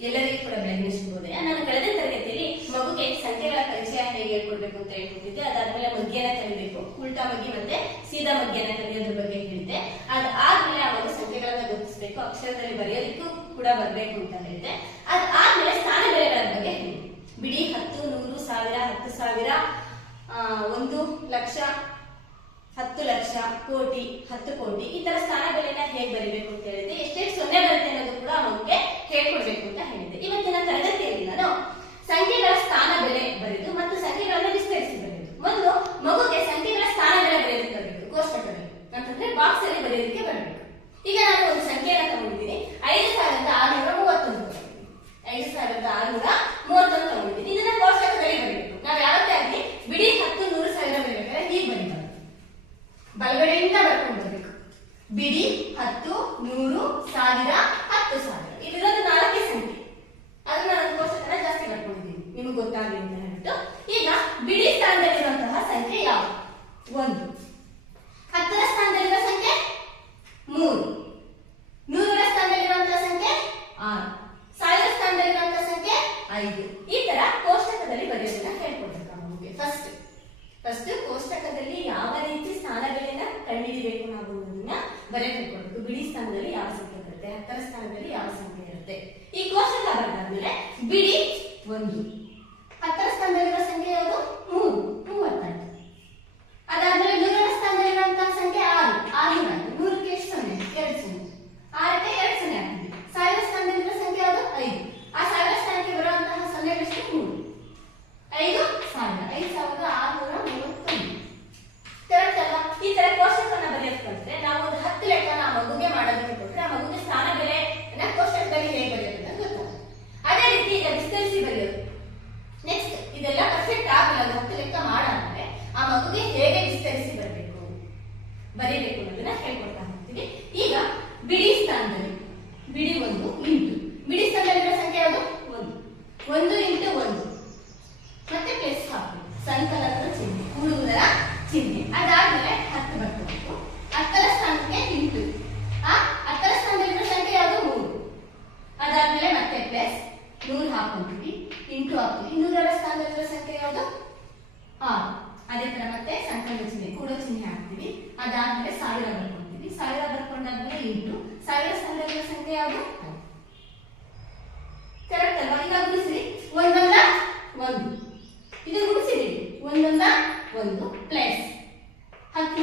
ಎಲ್ಲರಿಗೂ ಕೂಡ ಬೆಳಗಿನ ಶುಭೋದಯ. ನಾನು ಕಳೆದ ತರಗತಿಯಲ್ಲಿ ಮಗುಗೆ ಸಂಖ್ಯೆಗಳ ಪರಿಚಯ ಹೇಗೆ ಹೇಳ್ಕೊಡ್ಬೇಕು ಅಂತ ಹೇಳ್ಕೊಟ್ಟಿದ್ದೆ. ಅದಾದ್ಮೇಲೆ ಮಗ್ಗಿಯನ್ನ ಕಲಿಬೇಕು, ಉಲ್ಟಾ ಮಗ್ಗಿ ಮತ್ತೆ ಸೀದಾ ಮಗ್ಗಿಯನ್ನ ಕಲಿಯೋದ್ರ ಬಗ್ಗೆ ಹೇಳಿದ್ದೆ. ಅದಾದ್ಮೇಲೆ ಆ ಮಗು ಸಂಖ್ಯೆಗಳನ್ನ ಗುರುತಿಸಬೇಕು, ಅಕ್ಷರದಲ್ಲಿ ಬರೆಯೋದಕ್ಕೂ ಕೂಡ ಬರಬೇಕು ಅಂತ ಹೇಳಿದ್ದೆ. ಅದಾದ್ಮೇಲೆ ಸ್ಥಾನ ಬೆಲೆಗಳ ಬಗ್ಗೆ ಹೇಳಿ. ಬಿಡಿ 10, 100, 1000, 10,000, 1 ಲಕ್ಷ, 10 ಲಕ್ಷ, ಕೋಟಿ, 10 ಕೋಟಿ, ಈ ತರ ಸ್ಥಾನ ಬೆಲೆನ ಹೇಗೆ ಬರೀಬೇಕು ಅಂತ ಹೇಳಿದ್ದೆ. ಎಷ್ಟೆಷ್ಟು ಸೊನ್ನೆ ಬರುತ್ತೆ ಅನ್ನೋದು ಕೂಡ ಮಗುಗೆ ಹೇಳ್ಕೊಡ್ಬೇಕು ಅಂತ ಹೇಳಿದ್ದೆ. ಇವತ್ತಿನ ತರಗತಿಯಲ್ಲಿ ನಾನು ಸಂಖ್ಯೆಗಳ ಸ್ಥಾನ ಬೆಲೆ ಬರೆದು ಮತ್ತು ಸಂಖ್ಯೆಗಳನ್ನ ವಿಸ್ತರಿಸಿ ಬರೆಯುವುದು. ಮೊದಲು ಮಗುಗೆ ಸಂಖ್ಯೆಗಳ ಸ್ಥಾನ ಬೆಲೆ ಬರೆಯೋದಕ್ಕೆ ಬರಬೇಕು, ಕೋಷ್ಟಕದಲ್ಲಿ ಅಂತಂದ್ರೆ ಬಾಕ್ಸ್ ಅಲ್ಲಿ ಬರೆಯೋದಕ್ಕೆ ಬರಬೇಕು. ಈಗ ನಾನು ಒಂದು ಸಂಖ್ಯೆಯನ್ನು ತಗೊಂಡಿದ್ದೀನಿ, 5,631. 5,631 ತಗೊಂಡಿದ್ದೀನಿ. ಇದನ್ನ ಕೋಷ್ಟಕದಲ್ಲಿ ಬರೆಯಬೇಕು. ನಾವು ಯಾವತ್ತೇ ಆಗಲಿ ಬಿಡಿ 10, 100, 1000 ಬರೀಬೇಕಾದ್ರೆ ಹೀಗೆ ಬರೀಬಾರ್ದು, ಬಲಗಡೆಯಿಂದ ಬರ್ಕೊಂಡು ಬರಬೇಕು. ಬಿಡಿ 10, 100, 1000, 10,000 ಇಲ್ಲಿರೋದು 4 ಸಂಖ್ಯೆ. ಅದನ್ನ ನಾನು ಕೋಷ್ಟಕನ ಜಾಸ್ತಿ ಬರ್ಕೊಂಡಿದ್ದೀನಿ ನಿಮಗೆ ಗೊತ್ತಾಗಲಿ ಅಂತ ಹೇಳ್ಬಿಟ್ಟು. ಈಗ ಬಿಡಿ ಸ್ಥಾನದಲ್ಲಿರುವಂತಹ ಸಂಖ್ಯೆ ಯಾವುದು? 1. 10ರ ಸ್ಥಾನದಲ್ಲಿರುವ ಸಂಖ್ಯೆ 3. 100ರ ಸ್ಥಾನದಲ್ಲಿರುವಂತಹ ಸಂಖ್ಯೆ 6. 1000ರ ಸ್ಥಾನದಲ್ಲಿರುವಂತಹ ಸಂಖ್ಯೆ 5. ಈ ತರ ಕೋಷ್ಟಕದಲ್ಲಿ ಬರೆಯೋದನ್ನ ಹೇಳ್ಕೊಡ್ಬೇಕು ನಮಗೆ. ಫಸ್ಟ್ ಕೋಷ್ಟಕದಲ್ಲಿ ಯಾವ ರೀತಿ ಸ್ಥಾನಗಳನ್ನ ಕಂಡುಹಿಡಿಬೇಕು ನಾವು ಅನ್ನೋದನ್ನ ಬರೆದು ಹೇಳ್ಕೊಡ್ಬೇಕು. ಬಿಡಿ ಸ್ಥಾನದಲ್ಲಿ ಯಾವ ಸಂಖ್ಯೆ ಬರುತ್ತೆ, 10ರ ಸ್ಥಾನದಲ್ಲಿ ಯಾವ ಸಂಖ್ಯೆ ಇರುತ್ತೆ. ಈ ಕೋಷ್ಟಕ ಬರೆದಾದ್ಮೇಲೆ ಬಿಡಿ 1, 10ರ ಸ್ಥಾನದಲ್ಲಿರುವ ಸಂಖ್ಯೆ ಯಾವುದು? 30. ಅದಾದ್ಮೇಲೆ 100ರ ಸ್ಥಾನದಲ್ಲಿರುವಂತಹ ಸಂಖ್ಯೆ 6. 600. 100ಕ್ಕೆ ಎಷ್ಟು ಸೊನ್ನೆ? 2 ಸೊನ್ನೆ. 6ಕ್ಕೆ 2 ಸೊನ್ನೆ ಆಗ್ತದೆ. 1000ರ ಸ್ಥಾನದಲ್ಲಿರುವ ಸಂಖ್ಯೆ ಯಾವುದು? 5. ಆ 1000ರ ಸ್ಥಾನಕ್ಕೆ ಬರುವಂತಹ ಸೊನ್ನೆಗಳಷ್ಟು 3. 5,000. 5,631. ಕರೆಕ್ಟ್ ಅಲ್ವಾ? ಈ ತರ ಕೋಷ್ಟಕವನ್ನ ಬರೆಯೋದಕ್ಕಂದ್ರೆ ನಾವು ಒಂದು 10 ಲೆಕ್ಕನ ಆ ಮಗುಗೆ ಮಾಡೋದಕ್ಕೆ ಕೊಟ್ಟರೆ ಆ ಮಗುಗೆ ಸ್ಥಾನ ಬೆಲೆನ ಕೋಷ್ಟಕದಲ್ಲಿ ಹೇಗೆ ಬರೆಯೋದು ಅಂತ ಗೊತ್ತಾಗುತ್ತೆ. ಅದೇ ರೀತಿ ಈಗ ವಿಸ್ತರಿಸಿ ಬರೆಯೋದು. ನೆಕ್ಸ್ಟ್ ಇದೆಲ್ಲ ಪರ್ಫೆಕ್ಟ್ ಆಗಲ್ಲ, 10 ಲೆಕ್ಕ ಮಾಡಾದ್ಮೇಲೆ ಆ ಮಗುಗೆ ಹೇಗೆ ವಿಸ್ತರಿಸಿ ಬರಬೇಕು ಅನ್ನೋದನ್ನ ಹೇಳ್ಕೊಡ್ತಾ ಹೋಗ್ತೀವಿ. ಈಗ ಬಿಡಿ ಸ್ಥಾನದಲ್ಲಿ ಬಿಡಿ 1 ಇಂಟು ಬಿಡಿ ಸ್ಥಾನದಲ್ಲಿರೋ ಸಂಖ್ಯೆ ಯಾವುದು? 1 ಇಂಟು 1 ಮತ್ತೆ ಪ್ಲಸ್ ಹಾಕಿ ಸಂಕಲನದ ಚಿಹ್ನೆ, ಕೂಡುವುದರ ಚಿಹ್ನೆ. ಅದಾದ್ಮೇಲೆ 10 ಬರ್ಕೋಬೇಕು. 10ರ ಸ್ಥಾನಕ್ಕೆ ಇಂಟು 10ರ ಸ್ಥಾನದಲ್ಲಿರೋ ಸಂಖ್ಯೆ ಯಾವುದು? 3. ಅದಾದ್ಮೇಲೆ ಮತ್ತೆ ಪ್ಲಸ್ 100 ಹಾಕೊಂತೀವಿ, ಇಂಟು ಹಾಕ್ತೀವಿ. 200ರ ಸ್ಥಾನದಲ್ಲಿರೋ ಸಂಖ್ಯೆ ಯಾವುದು? 6. ಅದೇ ತರ ಮತ್ತೆ ಸಂಕಲನ ಚಿಹ್ನೆ, ಕೂಡೋ ಚಿಹ್ನೆ ಹಾಕ್ತೀವಿ. ಅದಾದ್ಮೇಲೆ 1000 ಬರ್ಕೊಂತೀವಿ. 1000 ಬರ್ಕೊಂಡಾದ್ಮೇಲೆ ಇಂಟು 1000ರ ಸ್ಥಾನದಲ್ಲಿರೋ ಸಂಖ್ಯೆ ಯಾವುದು? ಕರೆಕ್ಟ್ ಅಲ್ವಾ? ಈಗ ಗುಣಿಸ್ರಿ. 1 ಇದು ಗುಣಿಸಿರಿ. 1 ಪ್ಲಸ್ 10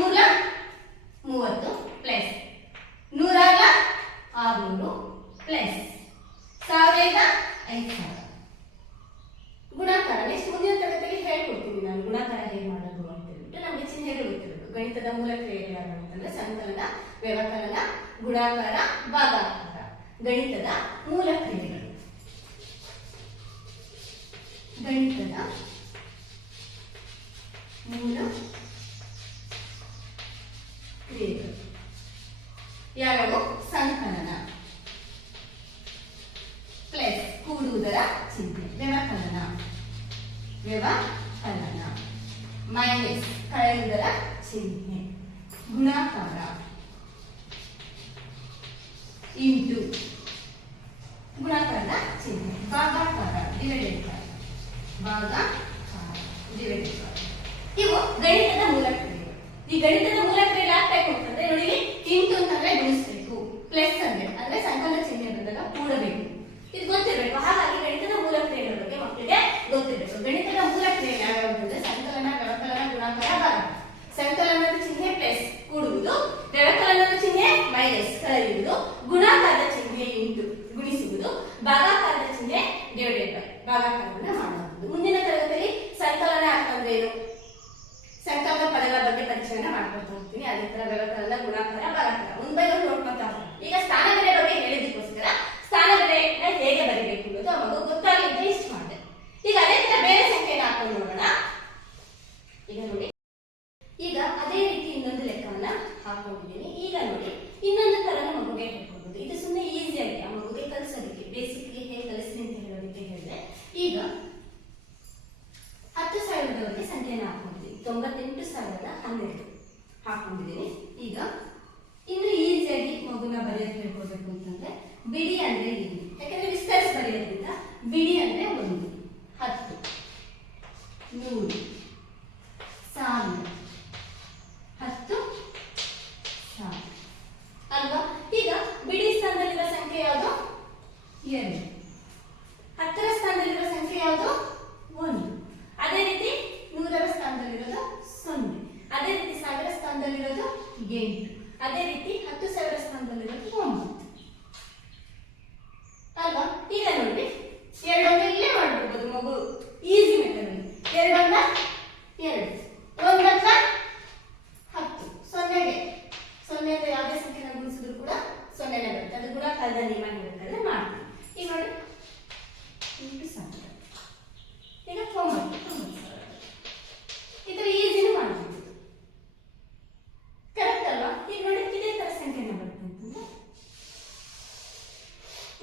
30 ಪ್ಲಸ್ 100 600 ಪ್ಲಸ್ 1000 5,000 ಗುಣಾಕಾರ. ನೆಕ್ಸ್ಟ್ ಮುಂದಿನ ತರಗತಿಯಲ್ಲಿ ಹೇಳ್ಕೊಡ್ತೀನಿ ನಾನು ಗುಣಾಕಾರ ಹೇಗೆ ಮಾಡೋದು ಅಂತ ಹೇಳ್ಬಿಟ್ಟು. ನಮಗೆ ಚಿಹ್ನೆಗಳು ಗೊತ್ತಿರೋದು. ಗಣಿತದ ಮೂಲ ಕ್ರಿಯೆಗಳು ಯಾರು ಅಂತಂದ್ರೆ ಸಂಕಲನ, ವ್ಯವಕಲನ, ಗುಣಾಕಾರ, ಭಾಗಾಕಾರ. ಗಣಿತದ ಮೂಲ ಕ್ರಿಯೆಗಳು. ಗಣಿತದ ಮೂಲ ಕ್ರಿಯೆಗಳು ಯಾವ್ಯಾವು? ಸಂಕಲನ ಪ್ಲಸ್ ಕೂಡುವುದರ ಚಿಹ್ನೆ, ವ್ಯವಕಲನ ಮೈನಸ್ ಕಳೆಯುವುದರ ಚಿಹ್ನೆ, ಗುಣಾಕಾರ, ಇಂಟು ಗುಣಾಕಾರದ ಚಿಹ್ನೆ, ಭಾಗಾಕಾರ ಡಿವೈಡೆಡ್ ಬೈ ಇವು ಗಣಿತದ ಮೂಲ ಕ್ರಿಯೆಗಳು. ಈ ಗಣಿತದ ಮೂಲ ಕ್ರಿಯೆ ಆಗ್ಬೇಕು ಅಂತಂದ್ರೆ ನೋಡಿ, ಇಂಟು ಅಂತಂದ್ರೆ ಗುಣಿಸ್ಬೇಕು, ಪ್ಲಸ್ ಅಂದ್ರೆ ಸಂಕಲನ ಚಿಹ್ನೆ ಬಂದಾಗ ಕೂಡಬೇಕು. ಇದು ಗೊತ್ತಿರಬೇಕು. ಹಾಗಾಗಿ ಗಣಿತದ ಮೂಲ ಕ್ರಿಯೆಗಳ ಬಗ್ಗೆ ಮಕ್ಕಳಿಗೆ ಗೊತ್ತಿರಬೇಕು. ಗಣಿತದ ಮೂಲ ಕ್ರಿಯೆ ಯಾವ್ಯಾವ ಅಂತಂದ್ರೆ ಸಂಕಲನ, ವ್ಯವಕಲನ, ಗುಣಾಕಾರ, ಭಾಗ. ಸಂಕಲನದ ಚಿಹ್ನೆ ಪ್ಲಸ್ ಕೂಡುವುದು, ವ್ಯವಕಲನದ ಚಿಹ್ನೆ ಮೈನಸ್ ಕಳೆಯುವುದು, ಗುಣಾಕಾರದ ಚಿಹ್ನೆ ಇಂಟು ಗುಣಿಸುವುದು, ಭಾಗಾಕಾರದ ಚಿಹ್ನೆ ಡಿವೈಡೆಡ್ ಬೈ ಭಾಗಾಕಾರವನ್ನು ಮಾಡುವುದು. ಮುಂದಿನ ತರಗತಿಯಲ್ಲಿ ಸಂಕಲನ ಅಂತಂದ್ರೆ ಏನು, ಸಂಕಲನ ಪದಗಳ ಬಗ್ಗೆ ಪರಿಚಯನ ಮಾಡ್ಕೊಳ್ತಾ ಹೋಗ್ತೀನಿ. ಅದೇ ತರ ವ್ಯವಕಲನ, ಗುಣಾಕಾರ, ಭಾಗಾಕಾರ 1 by 1 ನೋಡ್ಕೊಳ್ತಾ ಹೋಗ್ತೀನಿ. ಈಗ ಸ್ಥಾನ ಬೆಲೆ ಬಗ್ಗೆ ಹೇಳಿದಕ್ಕೋಸ್ಕರ ಸ್ಥಾನ ಬೆಲೆನ ಹೇಗೆ ಬರೀಬೇಕು ಅನ್ನೋದು ಆ ಮಗು ಗೊತ್ತಾಗಲಿ ಅಂತ ಇಷ್ಟ ಮಾಡಿದೆ. ಈಗ ಅದೇ ತರ ಬೇರೆ ಸಂಖ್ಯೆನ ಹಾಕೊಂಡು ನೋಡೋಣ. ಈಗ ನೋಡಿ, ಈಗ ಅದೇ ರೀತಿ ಇನ್ನೊಂದು ಲೆಕ್ಕವನ್ನ ಹಾಕೊಂಡಿದ್ದೀನಿ. ಈಗ ನೋಡಿ, ಇನ್ನೊಂದು ತರನ ಮಗುಗೆ ಹೇಳ್ಕೊಡ್ಬೋದು. ಇದು ಸುಮ್ಮನೆ ಈಸಿಯಾಗಿ ಆ ಮಗುಗೆ ಕಲಿಸೋದಕ್ಕೆ, ಬೇಸಿಕ್ಲಿ ಹೇಗೆ ಕಲಿಸ್ರಿ ಅಂತ ಹೇಳೋದಕ್ಕೆ ಹೇಳಿದೆ. ಈಗ 10,000ದವರೆಗೆ ಸಂಖ್ಯೆನ ಹಾಕೊಂಡಿದ್ದೀನಿ. 98,012 ಹಾಕೊಂಡಿದ್ದೀನಿ. ಈಗ ಇನ್ನು ಈಸಿಯಾಗಿ ಮಗುನ ಬರೆಯೋಕೆ ಹೇಳ್ಕೊಡ್ಬೇಕು ಅಂತಂದ್ರೆ ಬಿಡಿ ಅಂದ್ರೆ ಏನು, ಯಾಕಂದ್ರೆ ವಿಸ್ತರಿಸಿ ಬರೆಯೋದು 2. 10ರ ಸ್ಥಾನದಲ್ಲಿರೋ ಸಂಖ್ಯೆ ಯಾವುದು? 1. ಅದೇ ರೀತಿ 100ರ ಸ್ಥಾನದಲ್ಲಿರೋದು 0. ಅದೇ ರೀತಿ 1000ರ ಸ್ಥಾನದಲ್ಲಿರೋದು 8. ಅದೇ ರೀತಿ 10,000ರ ಸ್ಥಾನದಲ್ಲಿರೋದು 9 ಅಲ್ವಾ? ಈಗ ನೋಡಿ, 2 ಇಲ್ಲೇ ಮಾಡ್ಬಿಡ್ಬೋದು ಮಗು, ಈಸಿ ಮೆಥಡ್ ಅಲ್ಲಿ. 2 1 2, 1 10, 0ಗೆ 0 ಯಾವುದೇ ಸಂಖ್ಯೆನ ಗುಣಿಸಿದ್ರು ಕೂಡ 0ನೇ ಬರುತ್ತೆ. ಅದು ಕೂಡ ಕಳೆದ ನಿಯಮ ಹೇಳ್ಬೇಕಾದ್ರೆ ಮಾಡ್ತೀವಿ. ಈಗ ನೋಡಿ, 8,000 ಈಗ 90,000 ಈ ತರ ಈಸಿನೂ ಮಾಡ್ಬೋದು. ಕರೆಕ್ಟ್ ಅಲ್ವಾ? ಈಗ ನೋಡಿ, ಇದೇ ತರ ಸಂಖ್ಯೆನ ಬರುತ್ತೆ ಅಂತಂದ್ರೆ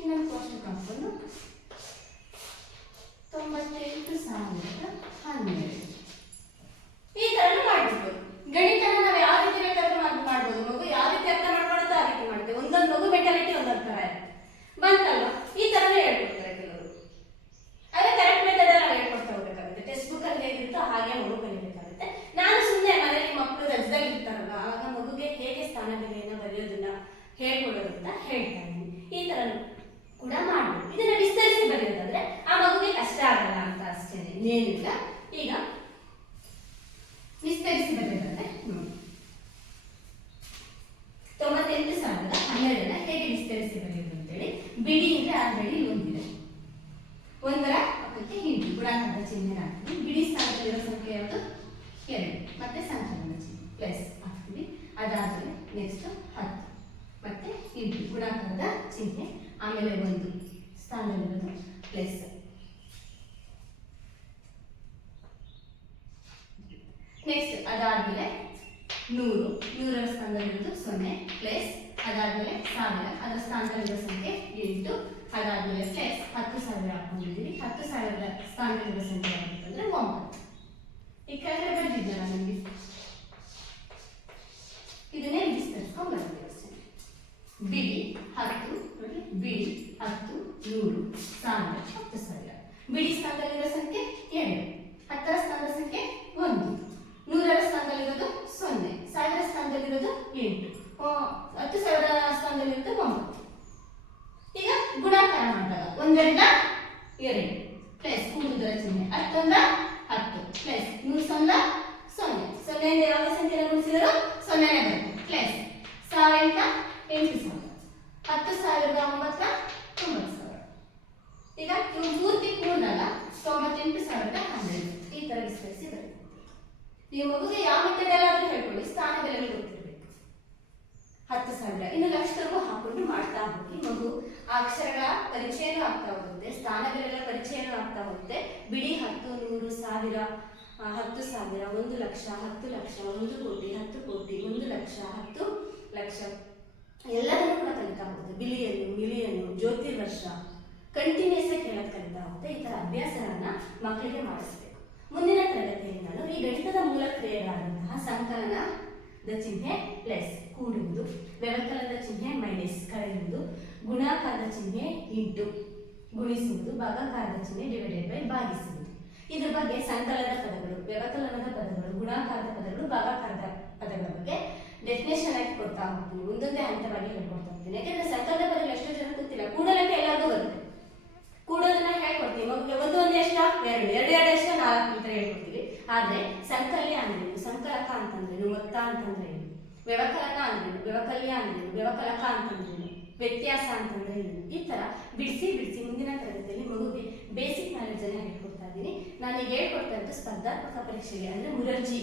ಇನ್ನೊಂದು ಕ್ವಶನ್ ಹಾಕೊಂಡು 98,012 ಈ ತರನು ಮಾಡ್ಬೋದು. ಗಣಿತನ ನಾವು ಯಾವ ರೀತಿ ಬೇಕಾದ್ರೂ ಮಾಡ್ಬೋದು ಮಗು, ಯಾವ ರೀತಿ ಅರ್ಥ ಮಾಡ್ಕೊಳ್ಳೋದು ಆ ರೀತಿ ಮಾಡ್ತೇವೆ. ಒಂದೊಂದು ಮಗು ಮೆಂಟಾಲಿಟಿ ಒಂದೊಂದು ತರ ಇರುತ್ತೆ. ಬಂತಲ್ವಾ? ಈ ತರನೇ ಹೇಳ್ಕೊಡ್ತಾರೆ ಕೆಲವರು. ಅದೇ ಕರೆಕ್ಟ್ ಮೆಥಡ್ ನಾವು ಹೇಳ್ಕೊಡ್ತಾ ಹೋಗ್ಬೇಕಾಗುತ್ತೆ. ಟೆಕ್ಸ್ಟ್ ಬುಕ್ ಅಲ್ಲಿ ಹೇಗಿರುತ್ತೋ ಹಾಗೆ ಮಗು ಕಲಿಬೇಕಾಗುತ್ತೆ. ನಾನು ಸುಮ್ಮನೆ ಮನೆಯಲ್ಲಿ ಮಕ್ಕಳು ರಜದಲ್ಲಿ ಇರ್ತಾರಲ್ಲ, ಆಗ ಮಗುಗೆ ಹೇಗೆ ಸ್ಥಾನ ಬೆಲೆಯನ್ನ ಬರೆಯೋದನ್ನ ಹೇಳ್ಕೊಡೋದು ಅಂತ ಹೇಳ್ತಾ ಇದ್ದೀನಿ. ಈ ತರ ಕೂಡ ಮಾಡ್ಬೋದು. ಇದನ್ನ ವಿಸ್ತರಿಸಿ ಬರೆಯೋದಾದ್ರೆ ಆ ಮಗುಗೆ ಕಷ್ಟ ಆಗಲ್ಲ ಅಂತ ಅಷ್ಟೇ, ಇನ್ನೇನಿಲ್ಲ. ಈಗ ವಿಸ್ತರಿಸಿ ಬರೆಯೋದಾದ್ರೆ 98,012 ಹೇಗೆ ವಿಸ್ತರಿಸಿ ಬರೆಯೋದು ಅಂತೇಳಿ, ಬಿಡಿ ಅಂದ್ರೆ ಆಲ್ರೆಡಿ ಒಂದಿದೆ, 1ರ ಪಕ್ಕಕ್ಕೆ ಹಿಂಡಿ ಗುಣಾಕಾರದ ಚಿಹ್ನೆ ಹಾಕ್ತೀವಿ. ಬಿಡಿ ಸ್ಥಾನದಲ್ಲಿರೋ ಸಂಖ್ಯೆ ಯಾವುದು? 2, ಮತ್ತೆ ಸಂಕಲನದ ಚಿಹ್ನೆ ಪ್ಲಸ್ ಹಾಕ್ತೀವಿ. ಅದಾದ್ಮೇಲೆ ನೆಕ್ಸ್ಟ್ 10 ಮತ್ತೆ ಹಿಂಡಿ ಗುಣಾಕಾರದ ಚಿಹ್ನೆ, ಆಮೇಲೆ 1 ಸ್ಥಾನದಲ್ಲಿರೋದು ಪ್ಲಸ್. ನೆಕ್ಸ್ಟ್ ಅದಾದ್ಮೇಲೆ 100ರ ಸ್ಥಾನದಲ್ಲಿರೋದು 0 ಪ್ಲಸ್. ಅದಾದ್ಮೇಲೆ 1000 ಅದರ ಸ್ಥಾನದಲ್ಲಿರೋ ಸಂಖ್ಯೆ 8. ಅದಾದ್ಮೇಲೆ ಪ್ಲಸ್ 10,000 ಹಾಕೊಂಡಿದ್ದೀವಿ. 10,000ರ ಸ್ಥಾನದಲ್ಲಿರೋ ಸಂಖ್ಯೆ ಯಾವುದು? 9. ಈ ಕೆಳಗಡೆ ಬರ್ದಿದ್ದಲ್ಲ ನಮಗೆ, ಇದನ್ನೇ ವಿಸ್ತರಿಸ್ಕೊಂಡು ಬರ್ತೀವಿ ಅಷ್ಟೇ. ಬಿಡಿ 10 ನೋಡಿ, ಬಿಡಿ 10 100 1000 10,000. ಬಿಡಿ ಸ್ಥಾನದಲ್ಲಿರೋ ಸಂಖ್ಯೆ 2, 10ರ ಸ್ಥಾನದ ಸಂಖ್ಯೆ 1, 100ರ ಸ್ಥಾನದಲ್ಲಿರೋದು 0, 1000ರ ಸ್ಥಾನದಲ್ಲಿರೋದು 8, 10,000ರ ಸ್ಥಾನದಲ್ಲಿರೋದು 9. ಈಗ ಗುಣಾಕಾರ ಮಾಡಿದಾಗ 1 2 2 ಪ್ಲಸ್ ಕೂಡುವುದರ ಚಿಹ್ನೆ 10 1 10 ಪ್ಲಸ್ 100 0 0 0 ಯಾವುದೇ ಸಂಖ್ಯೆನ ಗುಣಿಸಿದರೂ 0ನೇ ಬರುತ್ತೆ. ಪ್ಲಸ್ 1000 8,000, 10,000 9 90,000. ಈಗ ನೀವು ಪೂರ್ತಿ ಕೂಡಿದಾಗ 98,012 ಈ ತರ ವಿಸ್ತರಿಸಿ ಬರುತ್ತೆ. ನೀವು ಮಗುಗೆ ಯಾವ ಮೆಥಡ್ ಎಲ್ಲಾದ್ರೂ ಹೇಳ್ಕೊಳ್ಳಿ, ಸ್ಥಾನ ಬೆಲೆಗಳು ಗೊತ್ತಿರಬೇಕು. 10,000 ಇನ್ನು ಲಕ್ಷದವರೆಗೂ ಹಾಕೊಂಡು ಮಾಡ್ತಾ ಹೋಗಿ. ಮಗು ಆ ಅಕ್ಷರಗಳ ಪರಿಚಯನೂ ಆಗ್ತಾ ಹೋಗುತ್ತೆ, ಸ್ಥಾನ ಬೆಲೆಗಳ ಪರಿಚಯನೂ ಆಗ್ತಾ ಹೋಗುತ್ತೆ. ಬಿಡಿ 10 100 1000 10,000 1 ಲಕ್ಷ 10 ಲಕ್ಷ 1 ಕೋಟಿ 10 ಕೋಟಿ 1 ಲಕ್ಷ 10 ಲಕ್ಷ ಎಲ್ಲದನ್ನೂ ಕೂಡ ಕಲಿತಾ ಹೋಗುತ್ತೆ. ಬಿಲಿಯನ್ ಮಿಲಿಯನ್ ಜ್ಯೋತಿರ್ವರ್ಷ ಕಂಟಿನ್ಯೂಸ್ ಆಗಿ ಕೇಳೋದು ಕಲಿತಾ ಹೋಗುತ್ತೆ. ಈ ತರ ಅಭ್ಯಾಸಗಳನ್ನ ಮಕ್ಕಳಿಗೆ ಮಾಡಿಸ್ಬೇಕು. ಮುಂದಿನ ತರಗತಿಯಲ್ಲಿ ನಾನು ಈ ಗಣಿತದ ಮೂಲ ಕ್ರಿಯೆಗಳಾದಂತಹ ಸಂಕಲನದ ಚಿಹ್ನೆ ಪ್ಲಸ್ ಕೂಡುವುದು, ವ್ಯವಕಲನದ ಚಿಹ್ನೆ ಮೈನಸ್ ಕಳೆಯುವುದು, ಗುಣಾಕಾರದ ಚಿಹ್ನೆ ಇಂಟು ಗುಣಿಸುವುದು, ಭಾಗಾಕಾರದ ಚಿಹ್ನೆ ಡಿವೈಡೆಡ್ ಬೈ ಭಾಗಿಸುವುದು, ಇದ್ರ ಬಗ್ಗೆ ಸಂಕಲನದ ಪದಗಳು, ವ್ಯವಕಲನದ ಪದಗಳು, ಗುಣಾಕಾರದ ಪದಗಳು, ಭಾಗಾಕಾರದ ಪದಗಳ ಬಗ್ಗೆ ಡೆಫಿನೇಷನ್ ಆಗಿ ಕೊಡ್ತಾ ಹೋಗ್ತೀನಿ. ಒಂದೊಂದೇ ಹಂತವಾಗಿ ಹೇಳ್ಕೊಡ್ತಾ ಹೋಗ್ತೀನಿ. ಯಾಕಂದ್ರೆ ಸಂಕಲನದ ಪದಗಳು ಎಷ್ಟೋ ಜನ ಗೊತ್ತಿಲ್ಲ, ಕೂಡಲಕ್ಕೆ ಎಲ್ಲರಿಗೂ ಬರುತ್ತೆ. ಕೂಡೋದನ್ನ ಹೇಳ್ಕೊಡ್ತೀವಿ ಮಗುಗೆ. ಒಂದು ಎಷ್ಟ 2 2 ಎಷ್ಟ 4 ಈ ತರ ಹೇಳ್ಕೊಡ್ತೀವಿ. ಆದ್ರೆ ಸಂಕಲ್ಯ ಅಂದ್ರೇನು, ಸಂಕಲಕ ಅಂತಂದ್ರೇನು, ಮೊತ್ತ ಅಂತಂದ್ರೇನು, ವ್ಯವಕಲನ ಅಂದ್ರೇನು, ವ್ಯವಕಲ್ಯ ಅಂದ್ರೇನು, ವ್ಯವಕಲಕ ಅಂತಂದ್ರೇನು, ವ್ಯತ್ಯಾಸ ಅಂತಂದ್ರೆ ಏನು, ಈ ತರ ಬಿಡಿಸಿ ಮುಂದಿನ ತರಗತಿಯಲ್ಲಿ ಮಗುಗೆ ಬೇಸಿಕ್ ನಾಲೆಡ್ಜ್ ಅನ್ನ ಹೇಳ್ಕೊಡ್ತಾ ಇದ್ದೀನಿ. ನಾನು ಈಗ ಹೇಳ್ಕೊಡ್ತಾ ಇರೋದು ಸ್ಪರ್ಧಾತ್ಮಕ ಪರೀಕ್ಷೆಗೆ ಅಂದ್ರೆ ಮುರರ್ಜಿ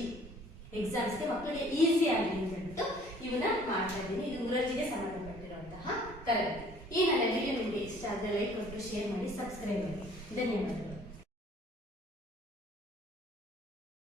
ಎಕ್ಸಾಮ್ಸ್ಗೆ ಮಕ್ಕಳಿಗೆ ಈಸಿ ಆಗಲಿ ಅಂತ ಹೇಳ್ಬಿಟ್ಟು ಇವನ್ನ ಮಾಡ್ತಾ ಇದ್ದೀನಿ. ಇದು ಮುರರ್ಜಿಗೆ ಸಂಬಂಧಪಟ್ಟಿರುವಂತಹ ತರಗತಿ. ಈ ನನ್ನ ವಿಡಿಯೋ ನಿಮಗೆ ಇಷ್ಟ ಆದರೆ ಲೈಕ್ ಕೊಟ್ಟು ಶೇರ್ ಮಾಡಿ, ಸಬ್ಸ್ಕ್ರೈಬ್ ಮಾಡಿ. ಧನ್ಯವಾದಗಳು.